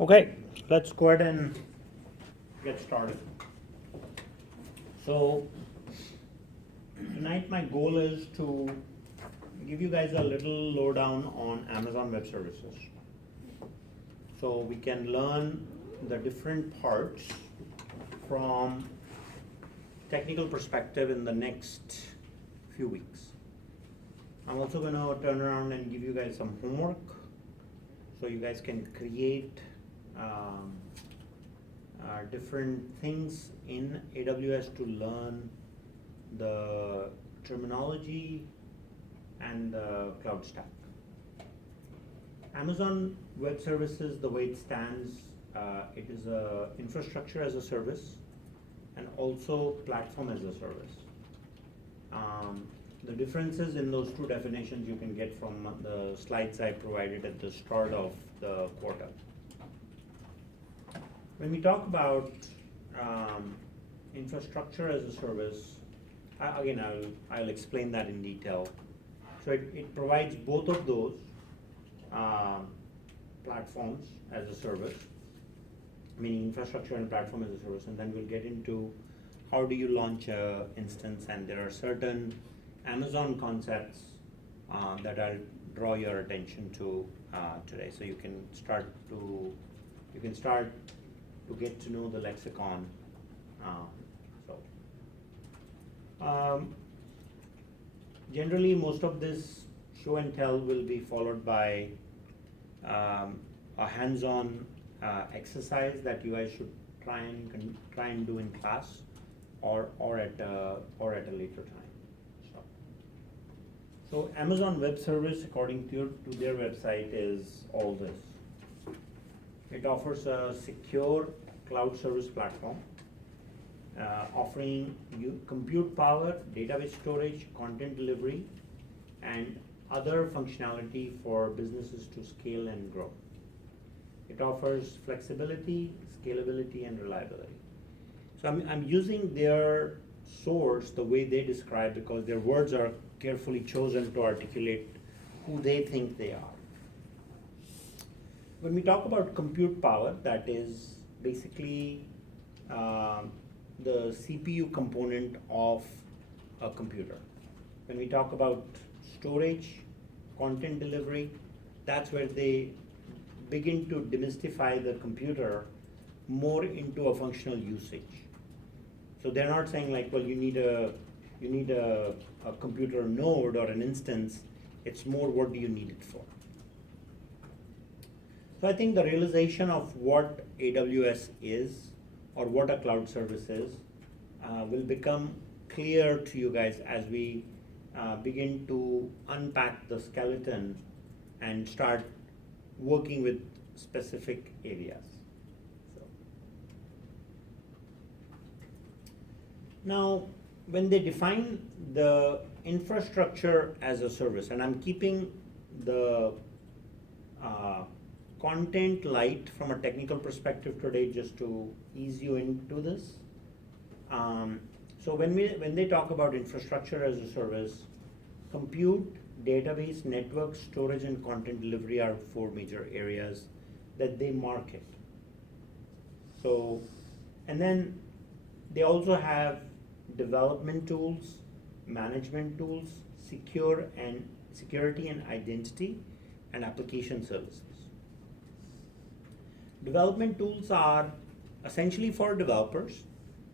Okay, let's go ahead and get started. So tonight my goal is to give you guys a little lowdown on Amazon Web Services. So we can learn the different parts from technical perspective in the next few weeks. I'm also going to turn around and give you guys some homework so you guys can create different things in AWS to learn the terminology and the cloud stack. Amazon Web Services, the way it stands, it is a infrastructure as a service and also platform as a service. The differences in those two definitions you can get from the slides I provided at the start of the quarter. When we talk about infrastructure as a service, again, I'll explain that in detail. So it provides both of those platforms as a service, meaning infrastructure and platform as a service, and then we'll get into how do you launch an instance, and there are certain Amazon concepts that I'll draw your attention to today, so you can start to get to know the lexicon. Generally, most of this show and tell will be followed by a hands-on exercise that you guys should try and do in class or at a later time. So Amazon Web Service, according to their website, is all this. It offers a secure cloud service platform offering you compute power, database storage, content delivery, and other functionality for businesses to scale and grow. It offers flexibility, scalability, and reliability. So I'm using their source the way they describe, because their words are carefully chosen to articulate who they think they are. When we talk about compute power, that is basically the CPU component of a computer. When we talk about storage, content delivery, that's where they begin to demystify the computer more into a functional usage. So they're not saying like, well, you need a computer node or an instance. It's more, what do you need it for? So I think the realization of what AWS is or what a cloud service is will become clear to you guys as we begin to unpack the skeleton and start working with specific areas. Now, when they define the infrastructure as a service, and I'm keeping the content light from a technical perspective today just to ease you into this. So when they talk about infrastructure as a service, compute, database, network, storage, and content delivery are four major areas that they market. So, and then they also have development tools, management tools, security and identity, and application services. Development tools are essentially for developers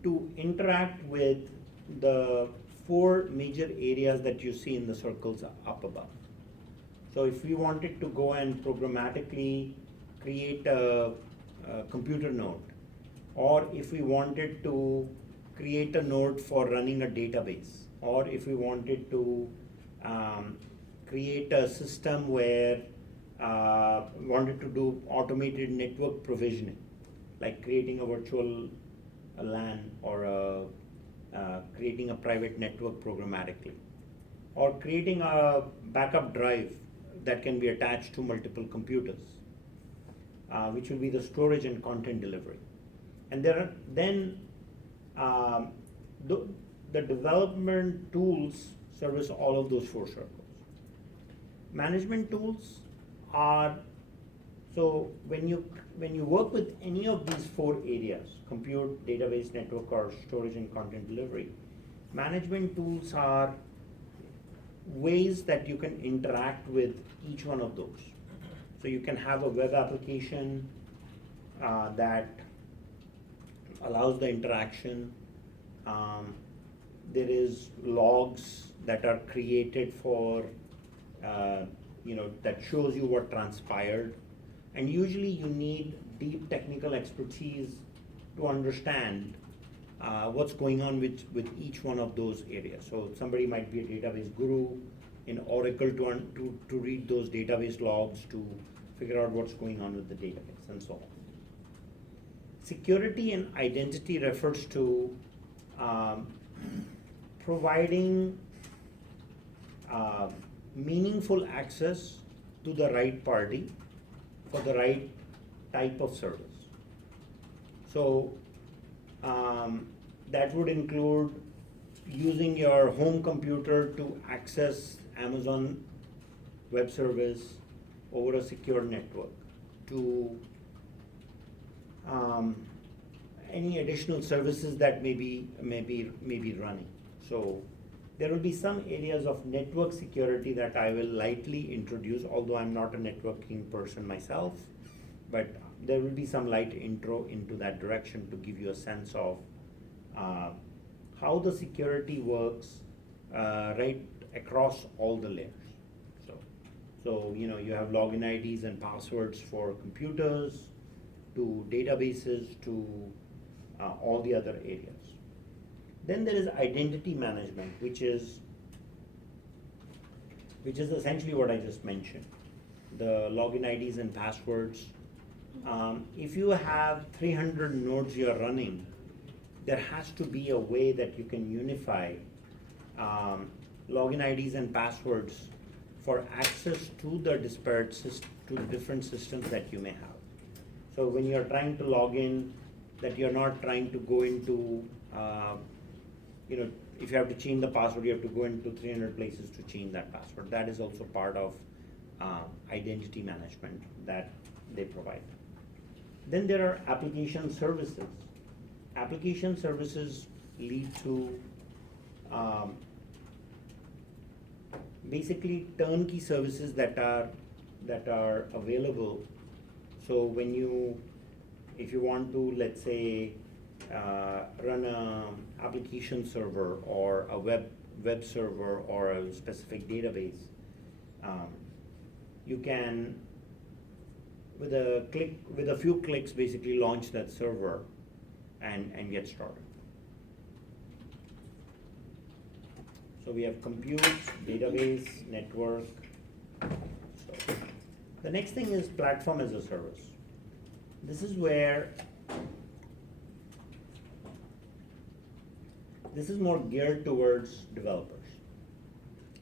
to interact with the four major areas that you see in the circles up above. So if we wanted to go and programmatically create a computer node, or if we wanted to create a node for running a database, or if we wanted to create a system where we wanted to do automated network provisioning, like creating a virtual LAN or creating a private network programmatically, or creating a backup drive that can be attached to multiple computers, which will be the storage and content delivery. And there are then the development tools service all of those four circles. Management tools are So when you work with any of these four areas, compute, database, network, or storage and content delivery, management tools are ways that you can interact with each one of those. So you can have a web application that allows the interaction. There is logs that are created for, that shows you what transpired. And usually you need deep technical expertise to understand what's going on with each one of those areas. So somebody might be a database guru in Oracle to read those database logs to figure out what's going on with the database and so on. Security and identity refers to providing meaningful access to the right party for the right type of service. So that would include using your home computer to access Amazon Web Service over a secure network, to any additional services that may be running. So there will be some areas of network security that I will lightly introduce, although I'm not a networking person myself, but there will be some light intro into that direction to give you a sense of how the security works right across all the layers. So you have login IDs and passwords for computers, to databases, to all the other areas. Then there is identity management, which is essentially what I just mentioned, the login IDs and passwords. If you have 300 nodes you're running, there has to be a way that you can unify login IDs and passwords for access to the to the different systems that you may have. So when you're trying to log in, that you're not trying to go into, if you have to change the password, you have to go into 300 places to change that password. That is also part of identity management that they provide. Then there are application services. Application services lead to basically turnkey services that are available. So if you want to, let's say, run a application server or a web server or a specific database, you can, with a few clicks, basically launch that server and get started. So we have compute, database, network. So the next thing is platform as a service. This is more geared towards developers.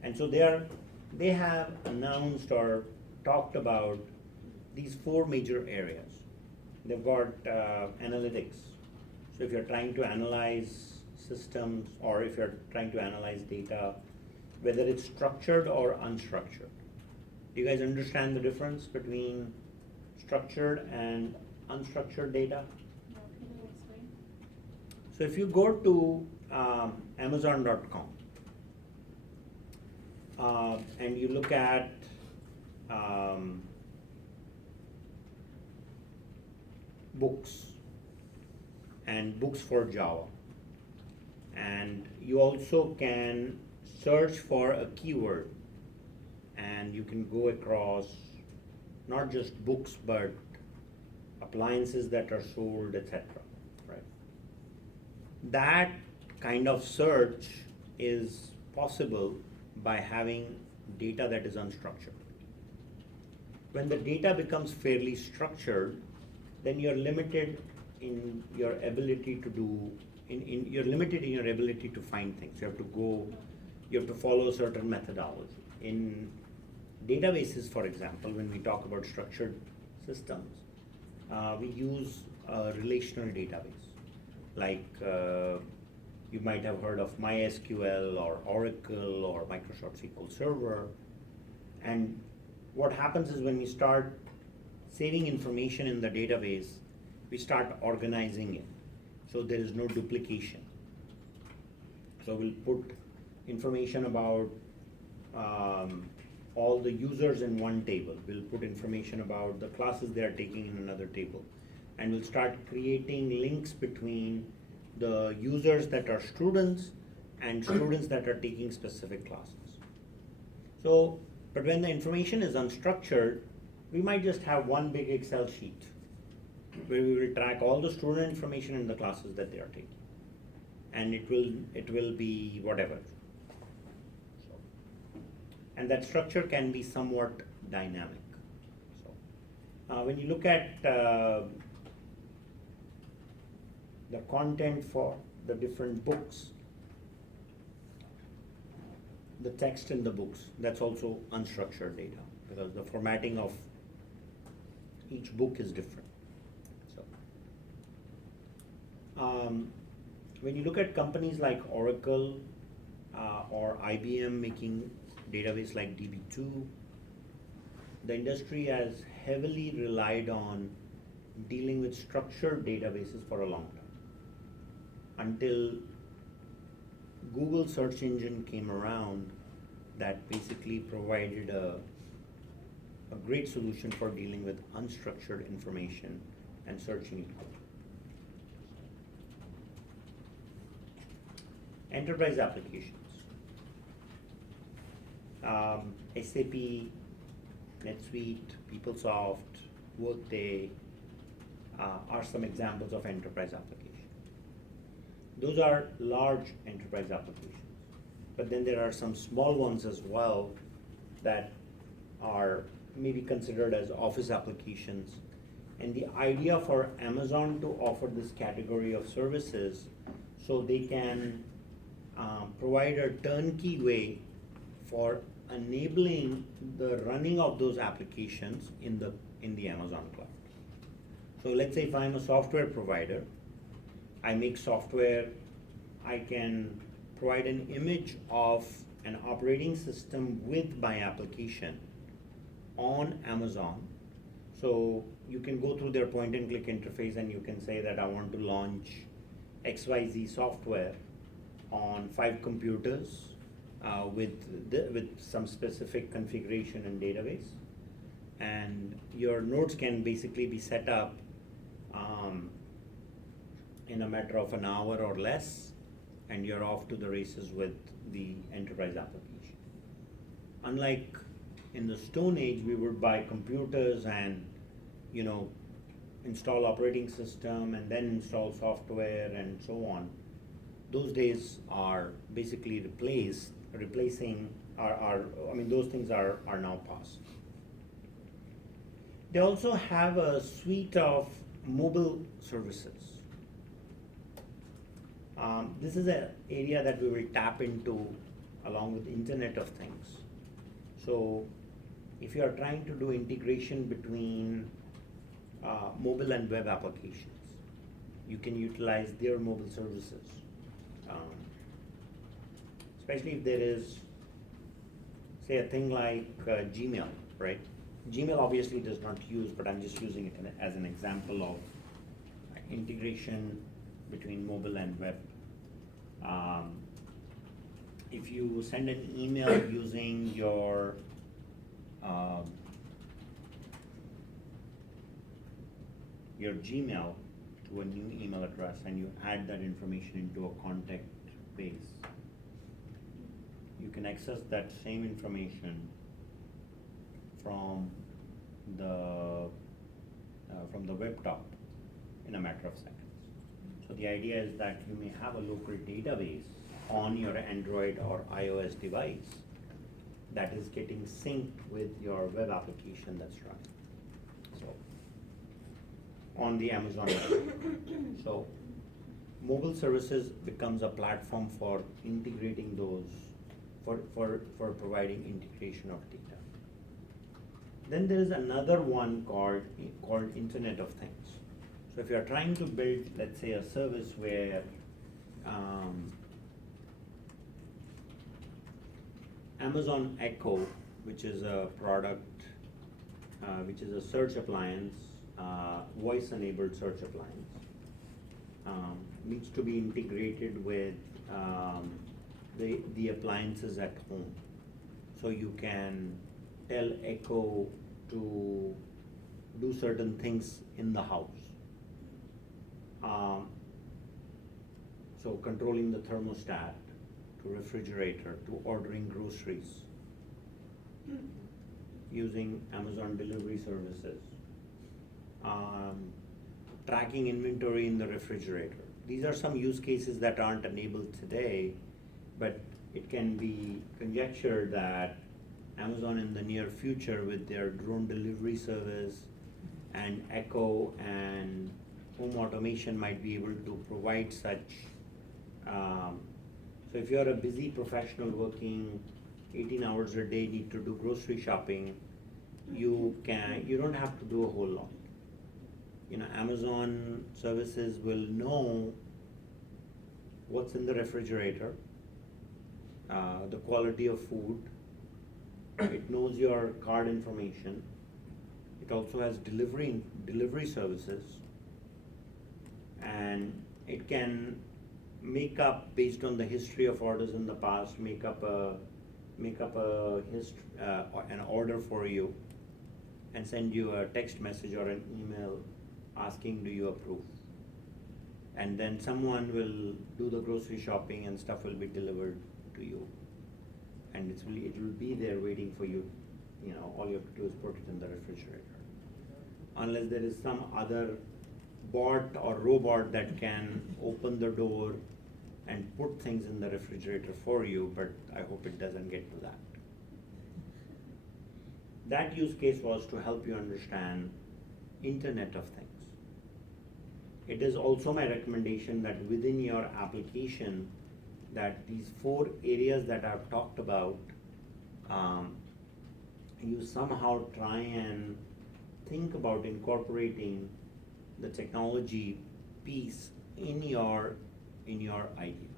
And so they have announced or talked about these four major areas. They've got analytics. So if you're trying to analyze systems, or if you're trying to analyze data, whether it's structured or unstructured. Do you guys understand the difference between structured and unstructured data? No, can you explain? So if you go to Amazon.com and you look at books and books for Java, and you also can search for a keyword, and you can go across not just books but appliances that are sold, etc. Right? That kind of search is possible by having data that is unstructured. When the data becomes fairly structured, then you're limited in your ability to do, you're limited in your ability to find things. You have to follow a certain methodology. In databases, for example, when we talk about structured systems, we use a relational database. Like you might have heard of MySQL or Oracle or Microsoft SQL Server. And what happens is when we start saving information in the database, we start organizing it so there is no duplication. So we'll put information about all the users in one table. We'll put information about the classes they are taking in another table. And we'll start creating links between the users that are students and students that are taking specific classes. So, but when the information is unstructured, we might just have one big Excel sheet where we will track all the student information in the classes that they are taking. And it will be whatever. So, and that structure can be somewhat dynamic. So, when you look at the content for the different books, the text in the books, that's also unstructured data because the formatting of each book is different. So, when you look at companies like Oracle or IBM making database like DB2, the industry has heavily relied on dealing with structured databases for a long time, until Google search engine came around that basically provided a great solution for dealing with unstructured information and searching it out. Enterprise applications. SAP, NetSuite, PeopleSoft, Workday are some examples of enterprise applications. Those are large enterprise applications. But then there are some small ones as well that are maybe considered as office applications. And the idea for Amazon to offer this category of services so they can provide a turnkey way for enabling the running of those applications in the Amazon cloud. So let's say if I'm a software provider, I make software, I can provide an image of an operating system with my application on Amazon. So you can go through their point and click interface and you can say that I want to launch XYZ software on 5 computers with some specific configuration and database. And your nodes can basically be set up in a matter of an hour or less, and you're off to the races with the enterprise application. Unlike in the Stone Age, we would buy computers and install operating system and then install software and so on. Those days are basically replacing those things are now past. They also have a suite of mobile services. This is an area that we will tap into along with Internet of Things. So if you are trying to do integration between mobile and web applications, you can utilize their mobile services. Especially if there is, say, a thing like Gmail, right? Gmail obviously does not use, but I'm just using it as an example of integration between mobile and web. If you send an email using your Gmail to a new email address and you add that information into a contact base, you can access that same information from the web top in a matter of seconds. So the idea is that you may have a local database on your Android or iOS device that is getting synced with your web application that's running. So on the Amazon web. So mobile services becomes a platform for integrating those, for providing integration of data. Then there is another one called Internet of Things. So if you are trying to build, let's say, a service where Amazon Echo, which is a product which is a search appliance, voice-enabled search appliance. Needs to be integrated with the appliances at home. So you can tell Echo to do certain things in the house. So controlling the thermostat, to refrigerator, to ordering groceries, using Amazon delivery services, tracking inventory in the refrigerator. These are some use cases that aren't enabled today, but it can be conjectured that Amazon in the near future with their drone delivery service and Echo and home automation might be able to provide such. So if you're a busy professional working 18 hours a day, need to do grocery shopping, you don't have to do a whole lot. Amazon services will know what's in the refrigerator, the quality of food. It knows your card information. It also has delivery services, and it can make up, based on the history of orders in the past, make up an order for you and send you a text message or an email asking, do you approve? And then someone will do the grocery shopping and stuff will be delivered to you. And it will be there waiting for you. All you have to do is put it in the refrigerator. Unless there is some other bot or robot that can open the door and put things in the refrigerator for you, but I hope it doesn't get to that. That use case was to help you understand Internet of Things. It is also my recommendation that within your application, that these 4 areas that I've talked about, you somehow try and think about incorporating the technology piece in your idea.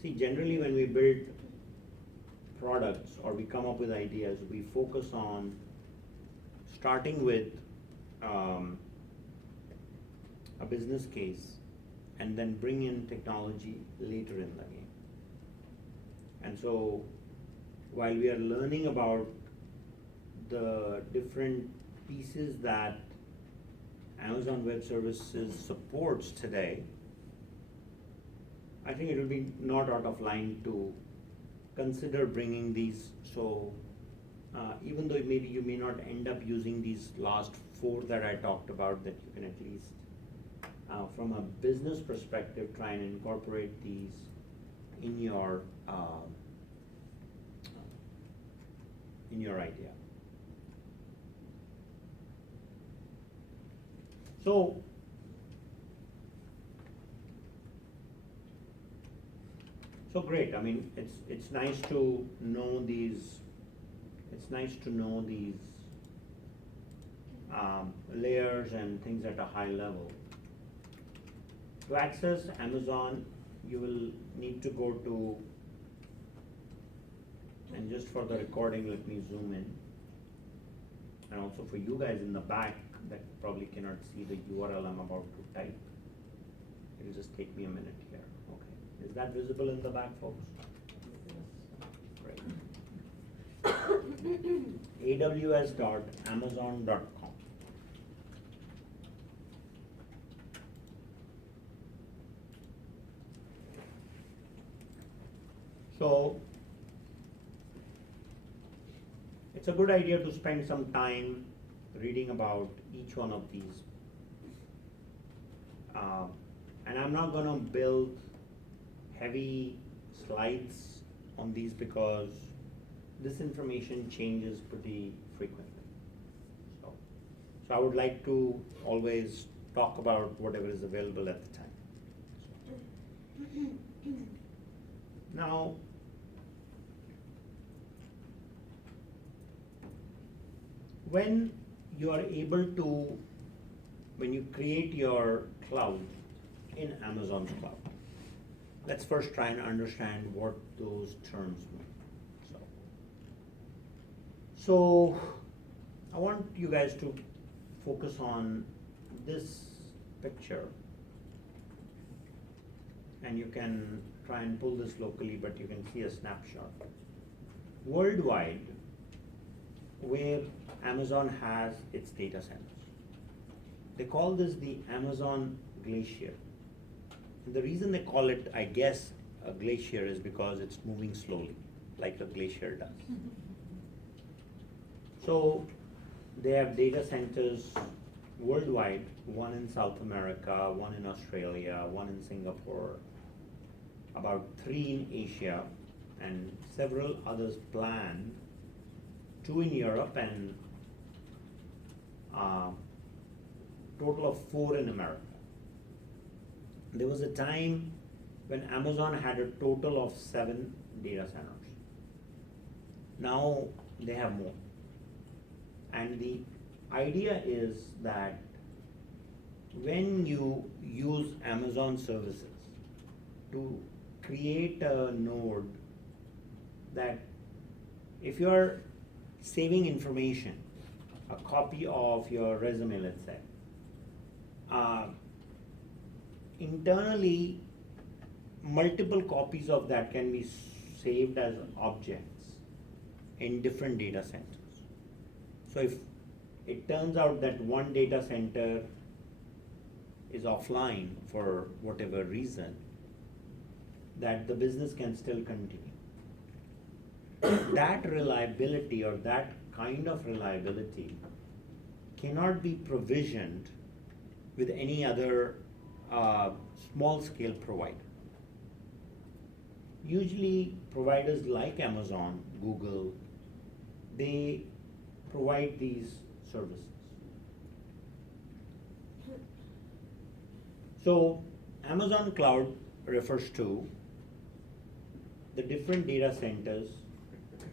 See, generally when we build products or we come up with ideas, we focus on starting with a business case and then bring in technology later in the game. And so while we are learning about the different pieces that Amazon Web Services supports today, I think it will be not out of line to consider bringing these. So even though maybe you may not end up using these last 4 that I talked about, that you can at least from a business perspective try and incorporate these in your idea. So great. I mean, it's nice to know these. It's nice to know these layers and things at a high level. To access Amazon, you will need to go to, and just for the recording, let me zoom in. And also for you guys in the back that probably cannot see the URL I'm about to type, it'll just take me a minute here. Okay, is that visible in the back, folks? Great. aws.amazon.com. So it's a good idea to spend some time reading about each one of these. And I'm not going to build heavy slides on these because this information changes pretty frequently. So I would like to always talk about whatever is available at the time. Now, when you are able to, when you create your cloud in Amazon's cloud, let's first try and understand what those terms mean. So I want you guys to focus on this picture. And you can try and pull this locally, but you can see a snapshot. Worldwide, where Amazon has its data centers, they call this the Amazon Glacier. And the reason they call it, I guess, a glacier is because it's moving slowly, like a glacier does. So they have data centers worldwide, one in South America, one in Australia, one in Singapore, about 3 in Asia, and several others planned, 2 in Europe, and total of 4 in America. There was a time when Amazon had a total of 7 data centers. Now they have more. And the idea is that when you use Amazon services to create a node, that if you're saving information, a copy of your resume, let's say, internally, multiple copies of that can be saved as objects in different data centers. So if it turns out that one data center is offline for whatever reason, that the business can still continue. That reliability, or that kind of reliability, cannot be provisioned with any other small scale provider. Usually providers like Amazon, Google, they provide these services. So Amazon Cloud refers to the different data centers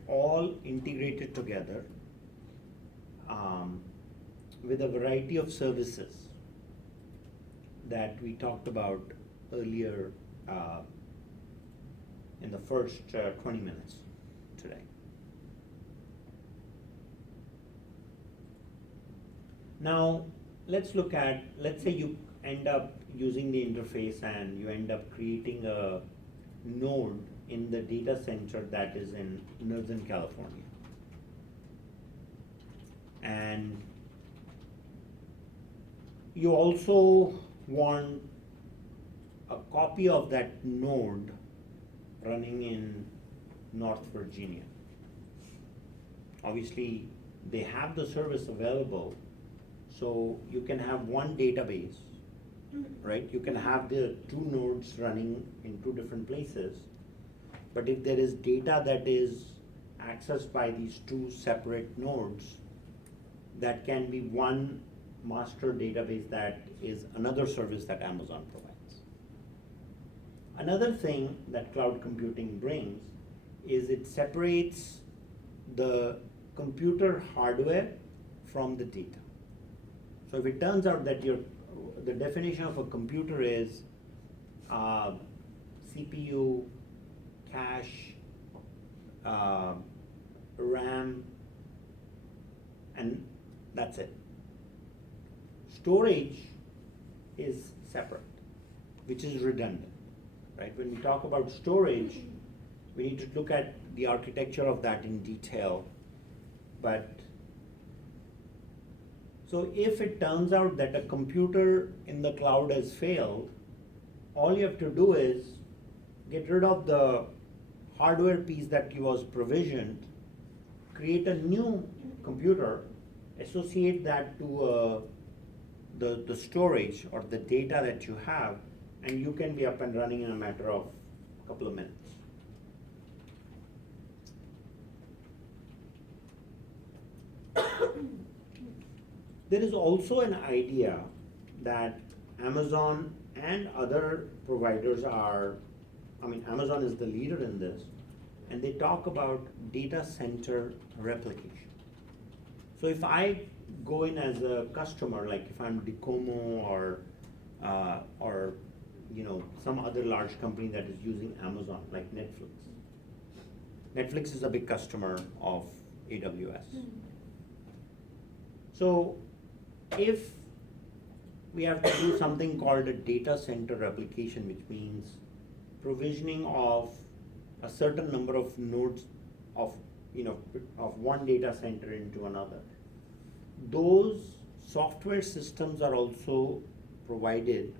all integrated together with a variety of services that we talked about earlier in the first 20 minutes today. Now, let's say you end up using the interface and you end up creating a node in the data center that is in Northern California. And you also want a copy of that node running in North Virginia. Obviously, they have the service available, so you can have one database, right? You can have the 2 nodes running in 2 different places, but if there is data that is accessed by these 2 separate nodes, that can be one master database that is another service that Amazon provides. Another thing that cloud computing brings is it separates the computer hardware from the data. So if it turns out that the definition of a computer is CPU, cache, RAM, and that's it. Storage is separate, which is redundant, right? When we talk about storage, we need to look at the architecture of that in detail. But so if it turns out that a computer in the cloud has failed, all you have to do is get rid of the hardware piece that was provisioned, create a new computer, associate that to the storage or the data that you have, and you can be up and running in a matter of a couple of minutes. There is also an idea that Amazon and other providers Amazon is the leader in this, and they talk about data center replication. So if I go in as a customer, like if I'm Decomo or some other large company that is using Amazon, like Netflix. Netflix is a big customer of AWS. So if we have to do something called a data center replication, which means provisioning of a certain number of nodes of, of one data center into another. Those software systems are also provided,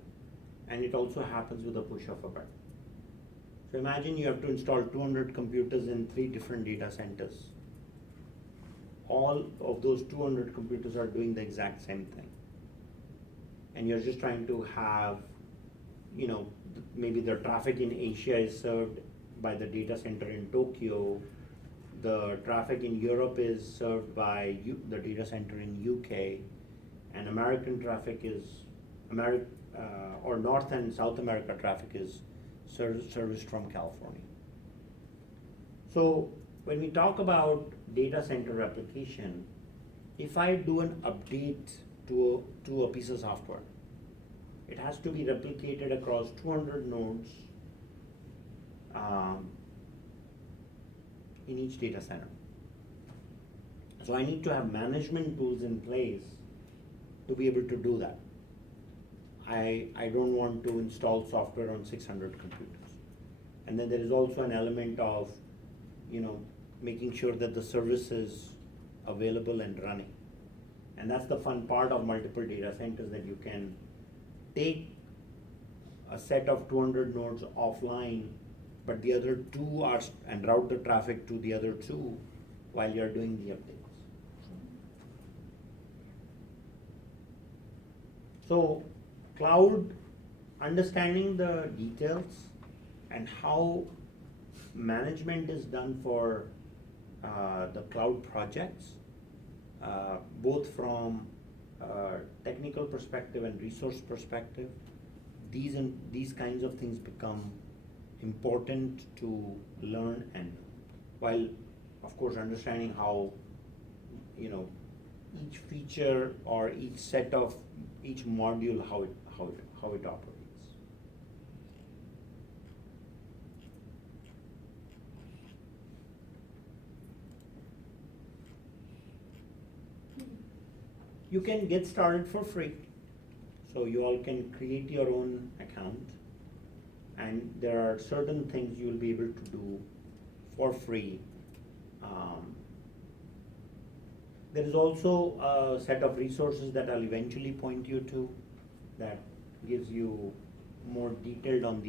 and it also happens with a push of a button. So imagine you have to install 200 computers in 3 different data centers. All of those 200 computers are doing the exact same thing. And you're just trying to have, maybe the traffic in Asia is served by the data center in Tokyo. The traffic in Europe is served by the data center in UK. And American traffic is, or North and South America traffic is serviced from California. So when we talk about data center replication, if I do an update to a piece of software, it has to be replicated across 200 nodes in each data center. So I need to have management tools in place to be able to do that. I don't want to install software on 600 computers. And then there is also an element of, making sure that the service is available and running. And that's the fun part of multiple data centers, that you can take a set of 200 nodes offline, but the other 2 are, and route the traffic to the other 2 while you're doing the updates. So cloud, understanding the details and how management is done for the cloud projects, both from technical perspective and resource perspective, these kinds of things become important to learn, and while of course understanding how each feature or each set of each module, how it operates. You can get started for free. So you all can create your own account, and there are certain things you will be able to do for free. There is also a set of resources that I'll eventually point you to that gives you more detailed on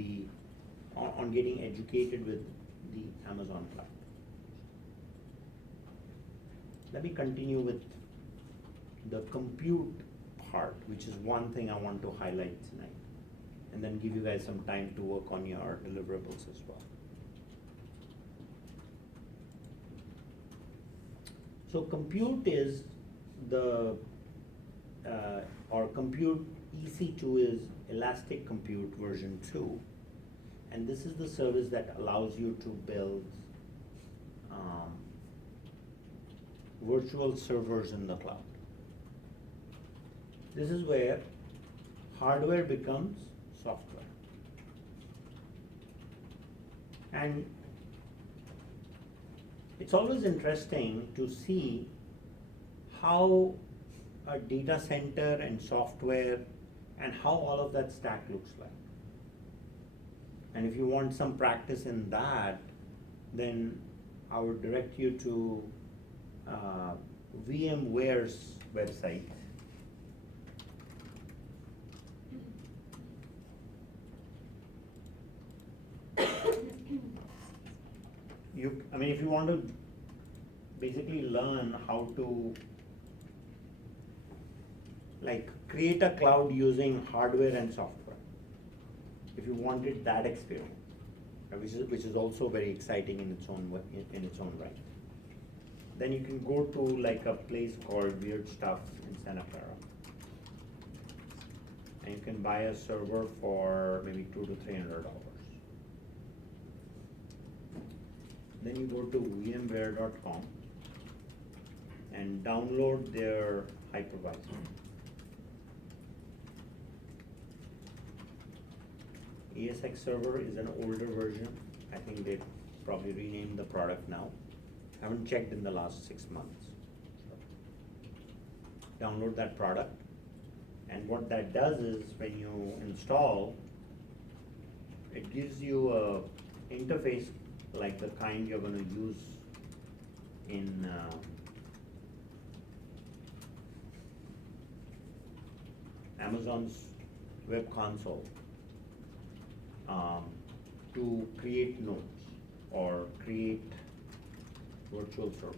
getting educated with the Amazon cloud. Let me continue with the compute part, which is one thing I want to highlight tonight, and then give you guys some time to work on your deliverables as well. So compute is or compute EC2 is Elastic Compute version 2, and this is the service that allows you to build virtual servers in the cloud. This is where hardware becomes software. And it's always interesting to see how a data center and software and how all of that stack looks like. And if you want some practice in that, then I would direct you to VMware's website. If you want to basically learn how to create a cloud using hardware and software, if you wanted that experience, which is also very exciting in its own right, then you can go to a place called Weird Stuff in Santa Clara, and you can buy a server for maybe $200 to $300. Then you go to VMware.com and download their hypervisor. ESX server is an older version. I think they've probably renamed the product now. I haven't checked in the last 6 months. download that product. And what that does is when you install, it gives you a interface like the kind you're going to use in Amazon's web console to create nodes or create virtual servers.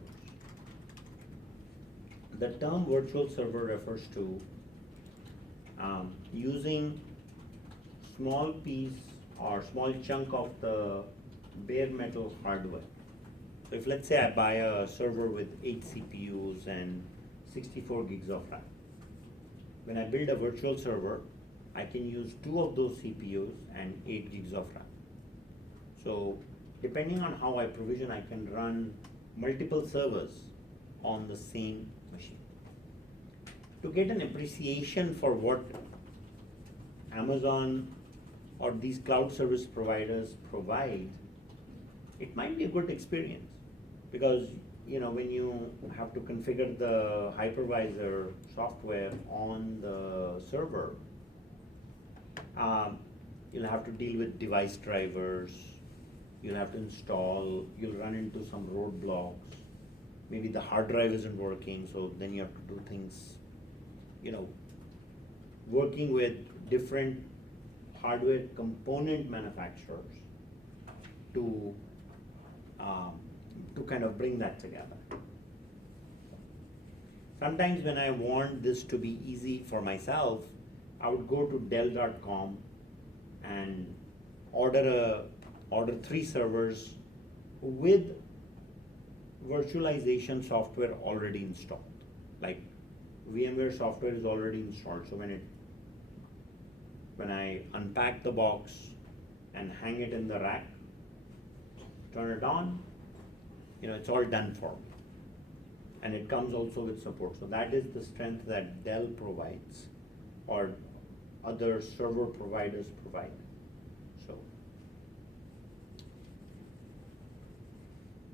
The term virtual server refers to using small piece or small chunk of the bare metal hardware. So if let's say I buy a server with 8 CPUs and 64 gigs of RAM, when I build a virtual server, I can use 2 of those CPUs and 8 gigs of RAM. So depending on how I provision, I can run multiple servers on the same machine. To get an appreciation for what Amazon or these cloud service providers provide, it might be a good experience, because when you have to configure the hypervisor software on the server, you'll have to deal with device drivers, you'll have to install, you'll run into some roadblocks, maybe the hard drive isn't working, so then you have to do things, working with different hardware component manufacturers to kind of bring that together. Sometimes when I want this to be easy for myself, I would go to Dell.com and order 3 servers with virtualization software already installed. Like VMware software is already installed, so when I unpack the box and hang it in the rack, turn it on, it's all done for me. And it comes also with support. So that is the strength that Dell provides or other server providers provide. So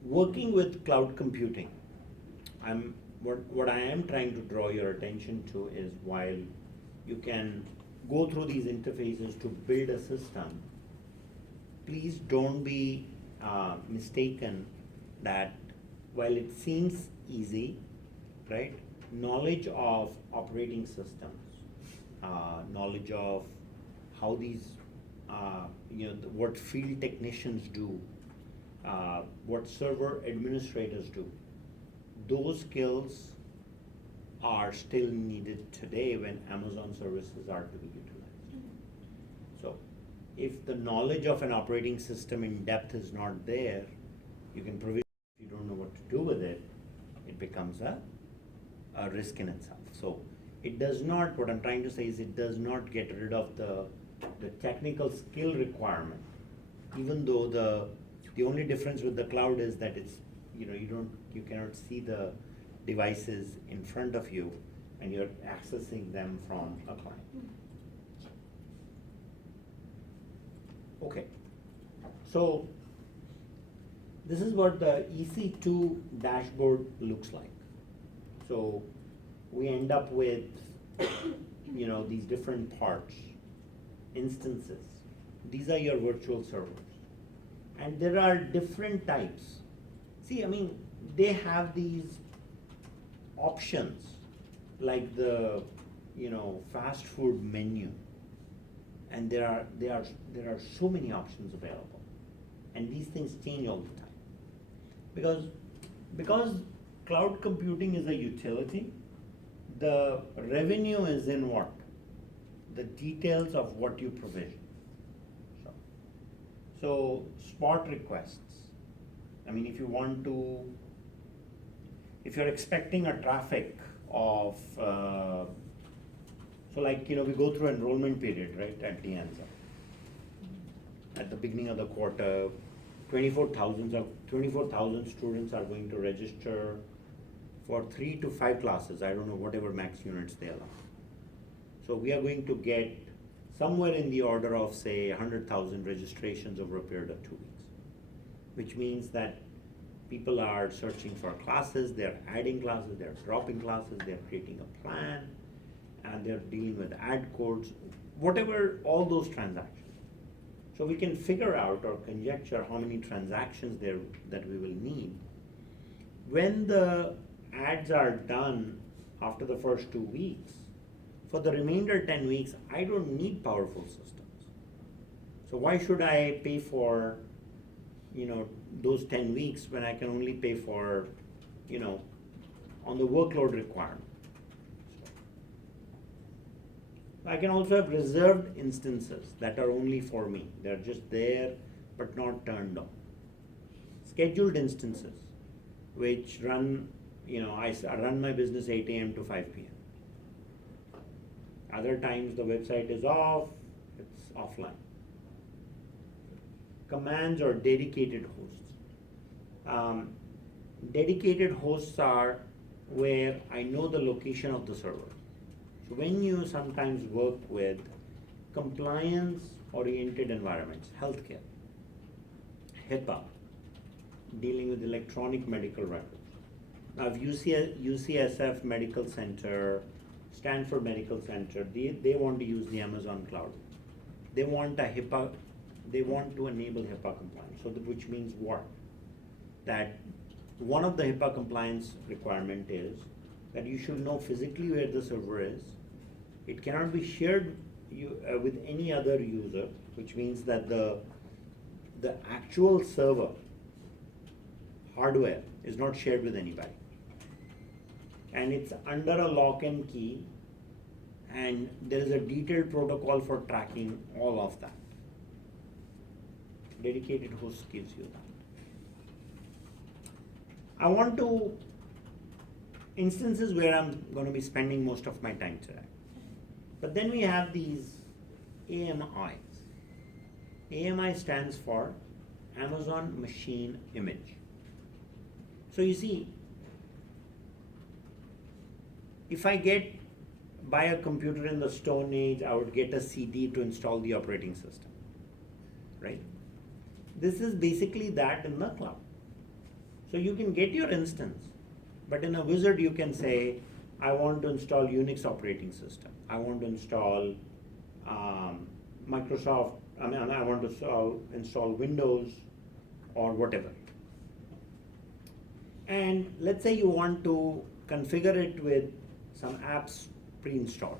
working with cloud computing, what I am trying to draw your attention to is, while you can go through these interfaces to build a system, please don't be mistaken that while it seems easy, right, knowledge of operating systems, knowledge of how these, what field technicians do, what server administrators do, those skills are still needed today when Amazon services are to be utilized. So if the knowledge of an operating system in depth is not there, you can provision, if you don't know what to do with it, it becomes a risk in itself. So it does not, what I'm trying to say is, it does not get rid of the technical skill requirement, even though the only difference with the cloud is that it's, you cannot see the devices in front of you and you're accessing them from a client. Okay, so this is what the Ec2 dashboard looks like. So we end up with these different parts, instances. These are your virtual servers, and there are different types. See, they have these options like the fast food menu, and there are so many options available, and these things change all the time, because cloud computing is a utility. The revenue is in what? The details of what you provision. So spot requests. If you're expecting a traffic of, we go through enrollment period, right, at the end. At the beginning of the quarter, 24,000 students are going to register for 3 to 5 classes, I don't know, whatever max units they allow. So we are going to get somewhere in the order of, say, 100,000 registrations over a period of 2 weeks, which means that People are searching for classes, they're adding classes, they're dropping classes, they're creating a plan, and they're dealing with ad codes, whatever, all those transactions. So we can figure out or conjecture how many transactions there that we will need. When the ads are done after the first 2 weeks, for the remainder 10 weeks, I don't need powerful systems. So why should I pay for, those 10 weeks when I can only pay for, on the workload requirement? I can also have reserved instances that are only for me. They're just there, but not turned on. Scheduled instances, which run, I run my business 8 a.m. to 5 p.m. Other times the website is off, it's offline. Commands or dedicated hosts. Dedicated hosts are where I know the location of the server. So when you sometimes work with compliance-oriented environments, healthcare, HIPAA, dealing with electronic medical records. Now, if UCSF Medical Center, Stanford Medical Center, they want to use the Amazon cloud. They want to enable HIPAA compliance. So which means what? That one of the HIPAA compliance requirement is that you should know physically where the server is. It cannot be shared with any other user, which means that the actual server hardware is not shared with anybody. And it's under a lock and key, and there is a detailed protocol for tracking all of that. Dedicated host gives you that. I want to instances where I'm going to be spending most of my time today. But then we have these AMIs. AMI stands for Amazon Machine Image. So you see, if I buy a computer in the Stone Age, I would get a CD to install the operating system, right? This is basically that in the cloud. So you can get your instance, but in a wizard you can say, I want to install Unix operating system. I want to install Microsoft, I want to install Windows or whatever. And let's say you want to configure it with some apps pre-installed.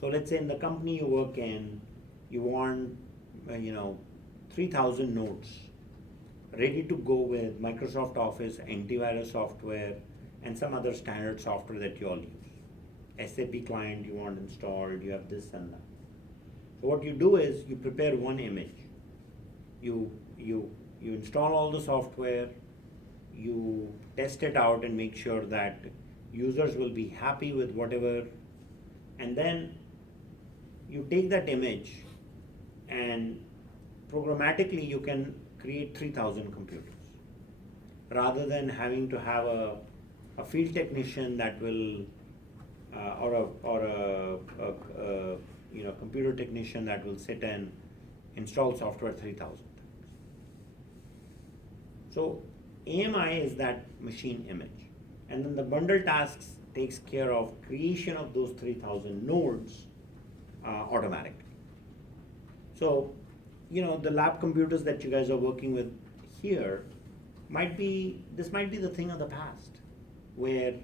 So let's say in the company you work in, you want 3,000 nodes ready to go with Microsoft Office, antivirus software, and some other standard software that you all use. SAP client you want installed, you have this and that. So what you do is you prepare one image. You install all the software, you test it out and make sure that users will be happy with whatever, and then you take that image and programmatically you can create 3,000 computers rather than having to have a field technician that will or a computer technician that will sit and install software 3,000 times. So AMI is that machine image, and then the bundle tasks takes care of creation of those 3,000 nodes automatically. So the lab computers that you guys are working with here might be the thing of the past, where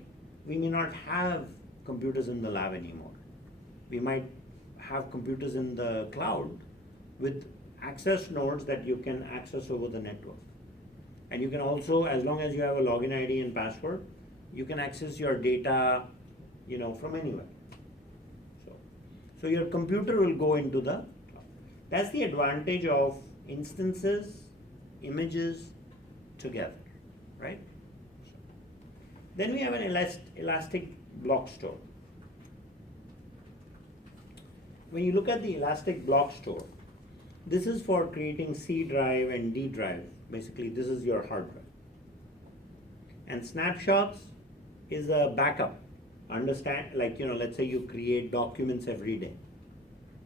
we may not have computers in the lab anymore. We might have computers in the cloud with access nodes that you can access over the network. And you can also, as long as you have a login ID and password, you can access your data, from anywhere. So your computer will go into the cloud. That's the advantage of instances, images together, right? Then we have an elastic block store. When you look at the elastic block store, this is for creating C drive and D drive. Basically, this is your hard drive. And snapshots is a backup. Understand, let's say you create documents every day.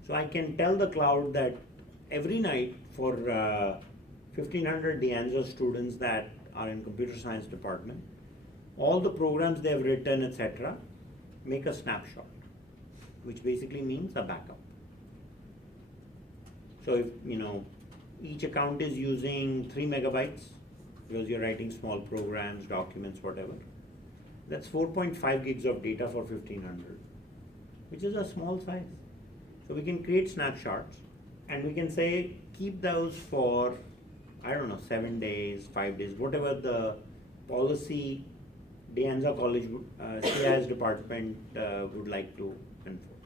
So I can tell the cloud that every night for 1,500 De Anza students that are in computer science department, all the programs they have written, etc., make a snapshot, which basically means a backup. So if, each account is using 3 megabytes, because you're writing small programs, documents, whatever, that's 4.5 gigs of data for 1500, which is a small size. So we can create snapshots, and we can say, keep those for, 7 days, 5 days, whatever the policy De Anza College CIS department would like to enforce.